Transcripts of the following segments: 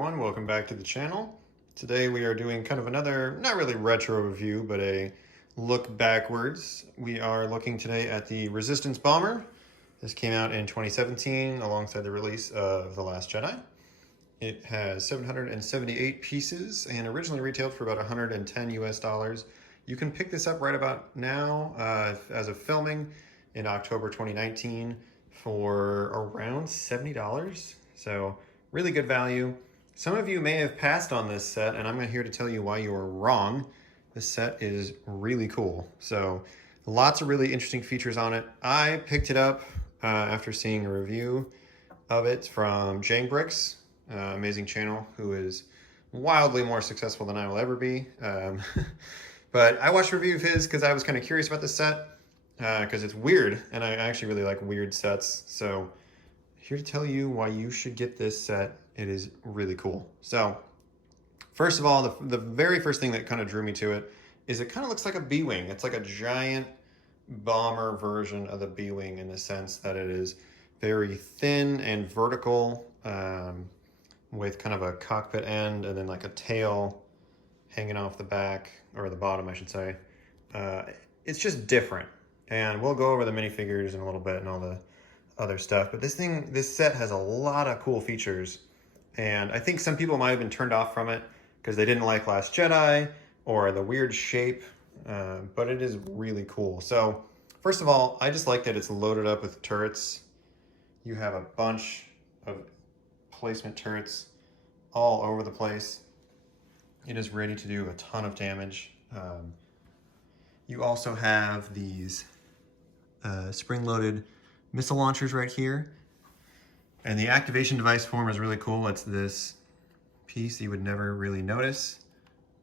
everyone, welcome back to the channel. Today we are doing kind of another, not really retro review, but a look backwards. We are looking today at the Resistance Bomber. This came out in 2017 alongside the release of The Last Jedi. It has 778 pieces and originally retailed for about 110 US. You can pick this up right about now as of filming in October 2019 for around $70. So really good value. Some of you may have passed on this set, and I'm here to tell you why you were wrong. This set is really cool. So lots of really interesting features on it. I picked it up after seeing a review of it from Bricklink, amazing channel, who is wildly more successful than I will ever be. But I watched a review of his because I was kind of curious about this set because it's weird, and I actually really like weird sets. So here to tell you why you should get this set. It is really cool. So first of all, the very first thing that kind of drew me to it is it kind of looks like a B-Wing. It's like a giant bomber version of the B-Wing in the sense that it is very thin and vertical with kind of a cockpit end and then like a tail hanging off the back, or the bottom, I should say. It's just different. And we'll go over the minifigures in a little bit and all the other stuff, but this set has a lot of cool features, and I think some people might have been turned off from it because they didn't like Last Jedi or the weird shape, but it is really cool. So first of all, I just like that it's loaded up with turrets. You have a bunch of placement turrets all over the place. It is ready to do a ton of damage. You also have these spring-loaded missile launchers right here. And the activation device form is really cool. It's this piece you would never really notice.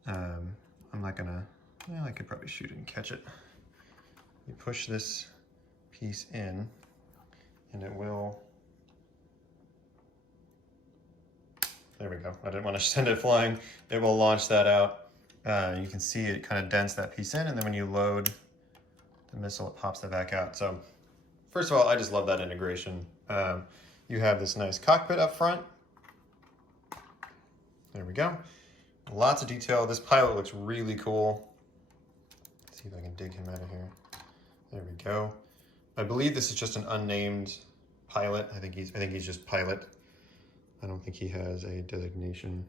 I'm not gonna, well, I could probably shoot it and catch it. You push this piece in and it will, there we go. I didn't want to send it flying. It will launch that out. You can see it kind of dents that piece in, and then when you load the missile, it pops that back out. So first of all, I just love that integration. You have this nice cockpit up front. There we go. Lots of detail. This pilot looks really cool. Let's see if I can dig him out of here. There we go. I believe this is just an unnamed pilot. I think he's just pilot. I don't think he has a designation.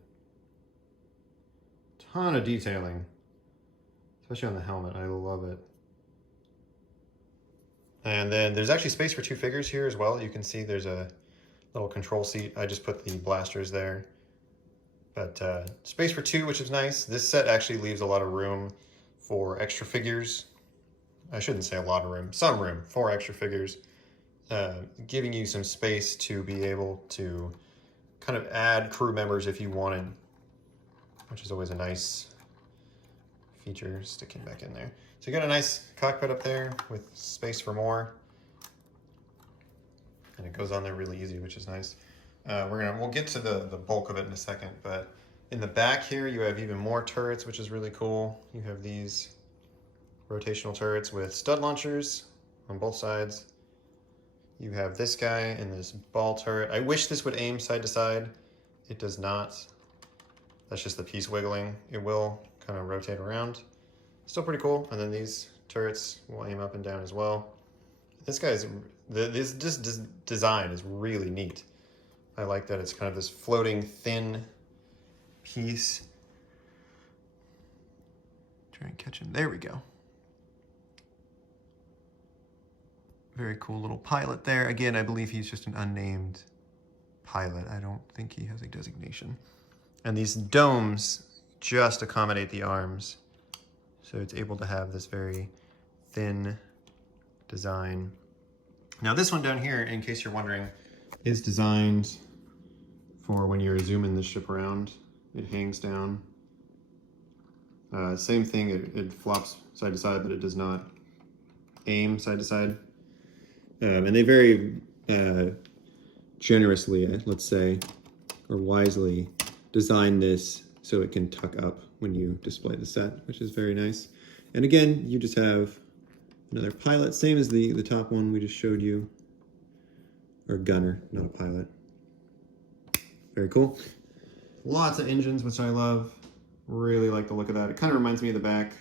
Ton of detailing, especially on the helmet. I love it. And then there's actually space for two figures here as well. You can see there's a little control seat. I just put the blasters there. But space for two, which is nice. This set actually leaves a lot of room for extra figures. I shouldn't say a lot of room, some room for extra figures, giving you some space to be able to kind of add crew members if you wanted, which is always a nice feature sticking back in there. So you got a nice cockpit up there with space for more, and it goes on there really easy, which is nice. We'll get to the bulk of it in a second, but in the back here you have even more turrets, which is really cool. You have these rotational turrets with stud launchers on both sides. You have this guy and this ball turret. I wish this would aim side to side. It does not. That's just the piece wiggling. It will kind of rotate around. Still pretty cool. And then these turrets will aim up and down as well. This design is really neat. I like that it's kind of this floating thin piece. Try and catch him. There we go. Very cool little pilot there. Again, I believe he's just an unnamed pilot. I don't think he has a designation. And these domes just accommodate the arms. So it's able to have this very thin design. Now this one down here, in case you're wondering, is designed for when you're zooming the ship around. It hangs down. Same thing, it flops side to side, but it does not aim side to side. And they very generously, let's say, or wisely design this so it can tuck up when you display the set, which is very nice. And again, you just have another pilot, same as the top one we just showed you, or gunner, not a pilot. Very cool. Lots of engines, which I love. Really like the look of that. It kind of reminds me of the back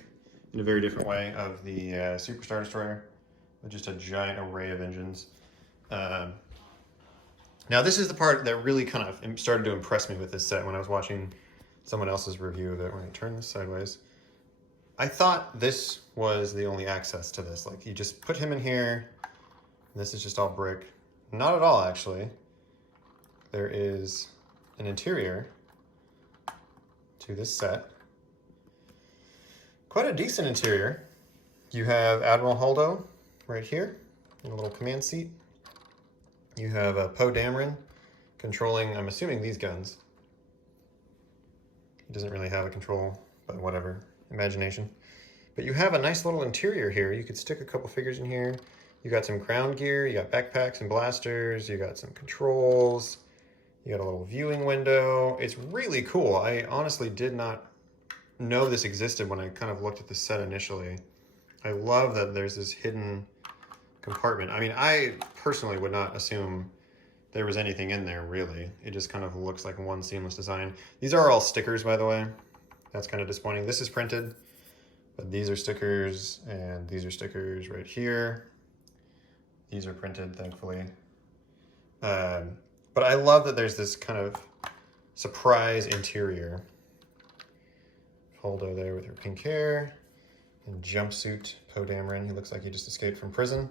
in a very different way of the Superstar Destroyer, with just a giant array of engines. Now this is the part that really kind of started to impress me with this set when I was watching someone else's review of it. When I turn this sideways, I thought this was the only access to this. Like you just put him in here, and this is just all brick. Not at all, actually. There is an interior to this set. Quite a decent interior. You have Admiral Holdo right here in a little command seat. You have Poe Dameron controlling, I'm assuming, these guns. He doesn't really have a control, but whatever, imagination. But you have a nice little interior here. You could stick a couple figures in here. You got some ground gear, you got backpacks and blasters, you got some controls, you got a little viewing window. It's really cool. I honestly did not know this existed when I kind of looked at the set initially. I love that there's this hidden compartment. I mean, I personally would not assume there was anything in there, really. It just kind of looks like one seamless design. These are all stickers, by the way. That's kind of disappointing. This is printed, but these are stickers, and these are stickers right here. These are printed, thankfully. But I love that there's this kind of surprise interior. Holdo there with her pink hair and jumpsuit. Poe Dameron, he looks like he just escaped from prison.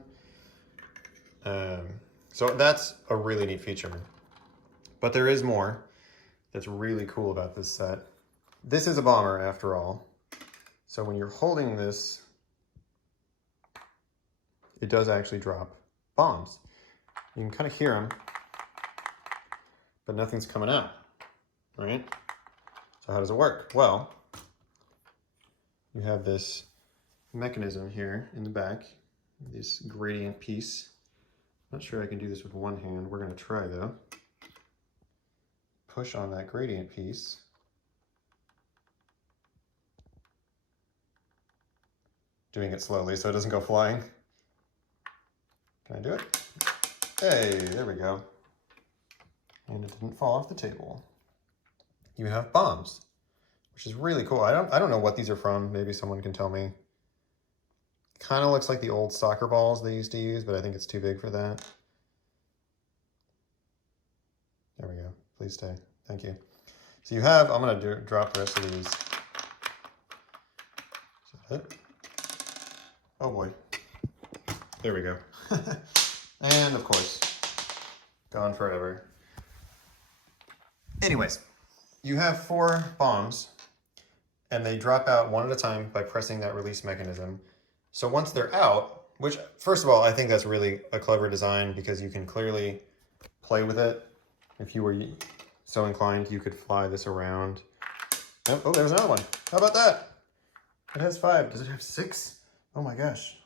So that's a really neat feature. But there is more that's really cool about this set. This is a bomber, after all. So when you're holding this, it does actually drop bombs. You can kind of hear them, but nothing's coming out, right? So how does it work? Well, you have this mechanism here in the back, this gradient piece. Not sure I can do this with one hand. We're going to try, though. Push on that gradient piece. Doing it slowly so it doesn't go flying. Can I do it? Hey, there we go. And it didn't fall off the table. You have bombs, which is really cool. I don't know what these are from. Maybe someone can tell me. Kind of looks like the old soccer balls they used to use, but I think it's too big for that. There we go. Please stay. Thank you. So you have, I'm going to drop the rest of these. Is that it? Oh boy. There we go. And of course, gone forever. Anyways, you have 4 bombs, and they drop out one at a time by pressing that release mechanism. So once they're out, which, first of all, I think that's really a clever design because you can clearly play with it. If you were so inclined, you could fly this around. Oh, there's another one. How about that? It has 5. Does it have 6? Oh my gosh.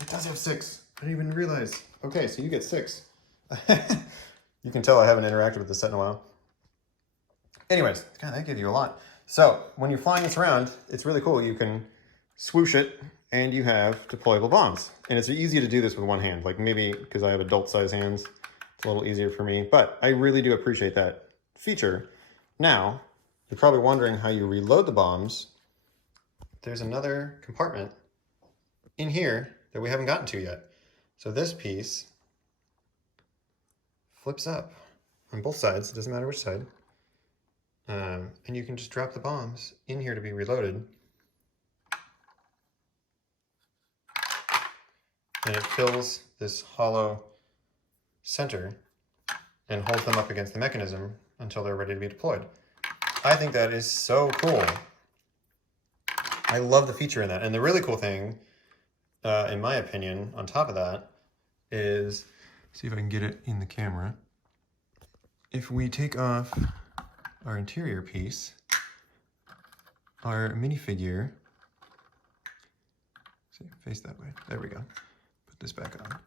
It does have 6. I didn't even realize. Okay, so you get 6. You can tell I haven't interacted with this set in a while. Anyways, God, that gave you a lot. So when you're flying this around, it's really cool. You can swoosh it, and you have deployable bombs. And it's easy to do this with one hand. Like maybe because I have adult-sized hands, it's a little easier for me. But I really do appreciate that feature. Now, you're probably wondering how you reload the bombs. There's another compartment in here that we haven't gotten to yet. So this piece flips up on both sides. It doesn't matter which side. And you can just drop the bombs in here to be reloaded. And it fills this hollow center and holds them up against the mechanism until they're ready to be deployed. I think that is so cool. I love the feature in that. And the really cool thing, in my opinion, on top of that, is, see if I can get it in the camera. If we take off our interior piece, our minifigure, see, face that way, there we go. Put this back on.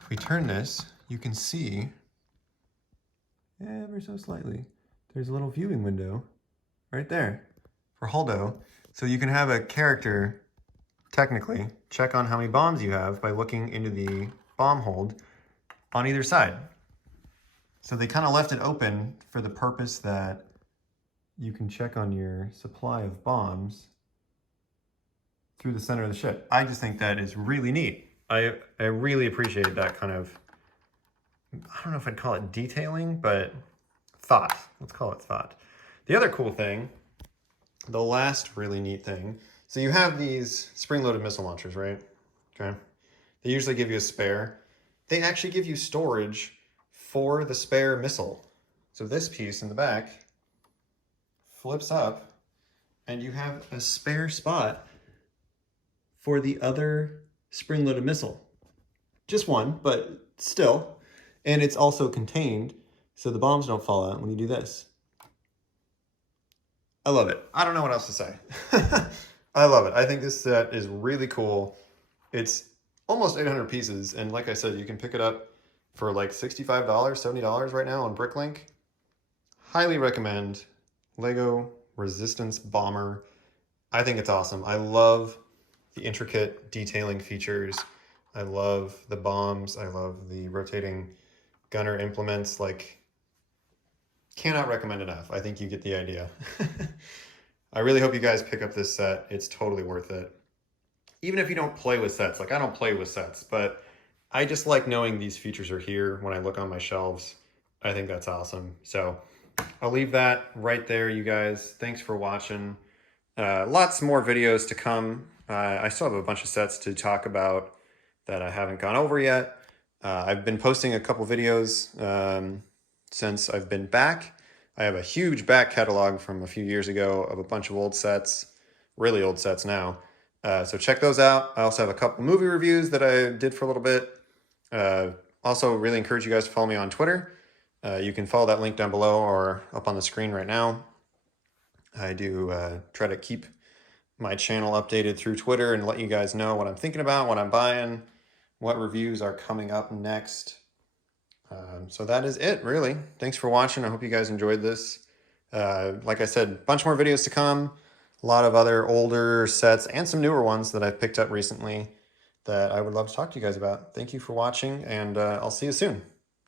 If we turn this, you can see, ever so slightly, there's a little viewing window right there for Holdo. So you can have a character, technically, check on how many bombs you have by looking into the bomb hold on either side. So they kind of left it open for the purpose that you can check on your supply of bombs through the center of the ship. I just think that is really neat. I really appreciate that kind of, I don't know if I'd call it detailing, but thought. Let's call it thought. The other cool thing, the last really neat thing, so you have these spring-loaded missile launchers, right? Okay. They usually give you a spare. They actually give you storage for the spare missile. So this piece in the back flips up and you have a spare spot for the other spring-loaded missile. Just one, but still. And it's also contained so the bombs don't fall out when you do this. I love it. I don't know what else to say. I love it. I think this set is really cool. It's almost 800 pieces, and like I said, you can pick it up for like $65, $70 right now on Bricklink. Highly recommend Lego Resistance Bomber. I think it's awesome. I love the intricate detailing features. I love the bombs. I love the rotating gunner implements. Like, cannot recommend enough. I think you get the idea. I really hope you guys pick up this set. It's totally worth it. Even if you don't play with sets, like I don't play with sets, but I just like knowing these features are here when I look on my shelves. I think that's awesome. So I'll leave that right there, you guys. Thanks for watching. Lots more videos to come. I still have a bunch of sets to talk about that I haven't gone over yet. I've been posting a couple videos since I've been back. I have a huge back catalog from a few years ago of a bunch of old sets, really old sets now. So check those out. I also have a couple movie reviews that I did for a little bit. Also really encourage you guys to follow me on Twitter. You can follow that link down below or up on the screen right now. I do try to keep my channel updated through Twitter and let you guys know what I'm thinking about, what I'm buying, what reviews are coming up next. So that is it, really. Thanks for watching. I hope you guys enjoyed this. Like I said, a bunch more videos to come. A lot of other older sets and some newer ones that I've picked up recently that I would love to talk to you guys about. Thank you for watching, and I'll see you soon.